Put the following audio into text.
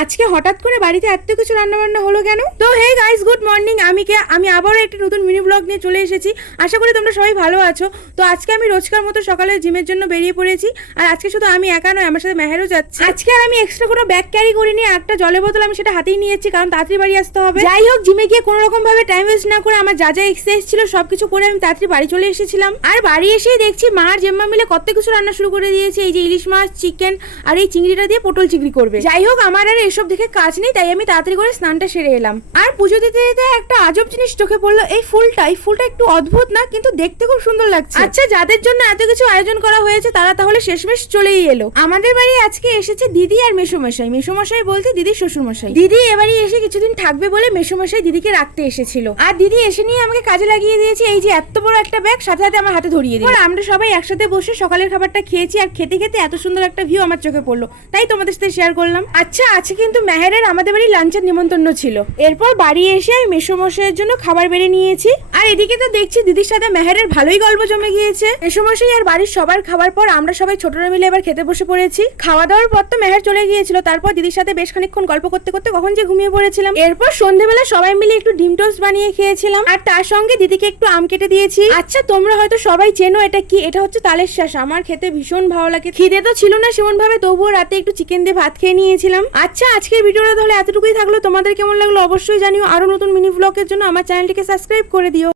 আজকে হঠাৎ করে বাড়িতে এত কিছু রান্নাবান্না হলো কেন? তো হে গাইস, গুড মর্নিং। আমি আবারও একটা নতুন মিনি ব্লগ নিয়ে চলে এসেছি। আশা করি তোমরা সবাই ভালো আছো। তো আজকে আমি রোজকার মতো সকালে জিমের জন্য বেরিয়ে পড়েছি। আর আজকে শুধু আমি একা নয়, আমার সাথে মেহেরও যাচ্ছে। আজকে আর আমি এক্সট্রা কোনো ব্যাগ ক্যারি করিনি, একটা জলের বোতল আমি সেটা হাতেই নিয়েছি, কারণ তাড়াতাড়ি বাড়ি আসতে হবে। যাই হোক, জিমে গিয়ে কোনো রকম ভাবে টাইম ওয়েস্ট না করে আমার যা যা এক্সারসাইজ ছিল সবকিছু করে আমি তাড়াতাড়ি বাড়ি চলে এসেছিলাম। আর বাড়ি এসেই দেখছি মা আর জেম্মা মিলে কত কিছু রান্না শুরু করে দিয়েছে। এই যে ইলিশ মাছ, চিকেন আর এই চিংড়িটা দিয়ে পটল চিংড়ি করবে। যাই হোক, আমার আর এসব দেখে কাজ নেই, তাই আমি তাড়াতাড়ি করে স্নানটা সেরে এলাম। আর পুজো দিতে দিতে একটা আজব জিনিস চোখে পড়লো। এই ফুলটা একটু অদ্ভুত না, কিন্তু দেখতে খুব সুন্দর লাগছে। আচ্ছা, যাদের জন্য এত কিছু আয়োজন করা হয়েছে তারা তাহলে শেষমেশ চলেই এলো। আমাদের বাড়ি আজকে এসেছে দিদি আর মেসোমশাই। মেসোমশাই বলতে দিদির শ্বশুরমশাই। দিদি এবারে এসে কিছুদিন থাকবে বলে মেসোমশাই দিদিকে রাখতে এসেছিল। আর দিদি এসে নিয়ে আমাকে কাজে লাগিয়ে দিয়েছে। এই যে এত বড় একটা ব্যাগ সাথে সাথে আমার হাতে ধরিয়ে দিল। আমরা সবাই একসাথে বসে সকালের খাবারটা খেয়েছি, আর খেতে খেতে এত সুন্দর একটা ভিউ আমার চোখে পড়লো, তাই তোমাদের সাথে শেয়ার করলাম। আচ্ছা, আছে কিন্তু মেহেরের আমাদের বাড়ি লাঞ্চের নিমন্ত্রণ ছিল। এরপর বাড়ি এসে আমি মেসোমশাইয়ের জন্য খাবার বেড়ে নিয়েছি। আর এদিকে তো দেখছি দিদির সাথে মেহেরের ভালোই গল্প জমে গিয়েছে। মেসোমশাই আর বাড়ির সবার খাবার পর আমরা সবাই ছোটরা মিলে এবার খেতে বসে পড়েছি। খাওয়া দাওয়ার পর তো মেহের চলে গিয়েছিল, তারপর দিদির সাথে বেশ খানিকক্ষণ গল্প করতে করতে কখন যে ঘুমিয়ে পড়েছিলাম। এরপর সন্ধ্যেবেলা সবাই মিলে একটু ডিম টোস্ট বানিয়ে খেয়েছিলাম, আর তার সঙ্গে দিদিকে একটু আম কেটে দিয়েছি। আচ্ছা, তোমরা হয়তো সবাই চেনো এটা কি। এটা হচ্ছে তালের শাঁস। আমার খেতে ভীষণ ভালো লাগে। খিদে তো ছিল না সেমন ভাবে, তবুও রাতে একটু চিকেন দিয়ে ভাত খেয়ে নিয়েছিলাম। আচ্ছা, আজকের ভিডিওটা তাহলে এতটুকুই থাকলো। তোমাদের কেমন লাগলো অবশ্যই জানিও। আরো নতুন মিনি ব্লগের জন্য আমার চ্যানেলটিকে সাবস্ক্রাইব করে দিও।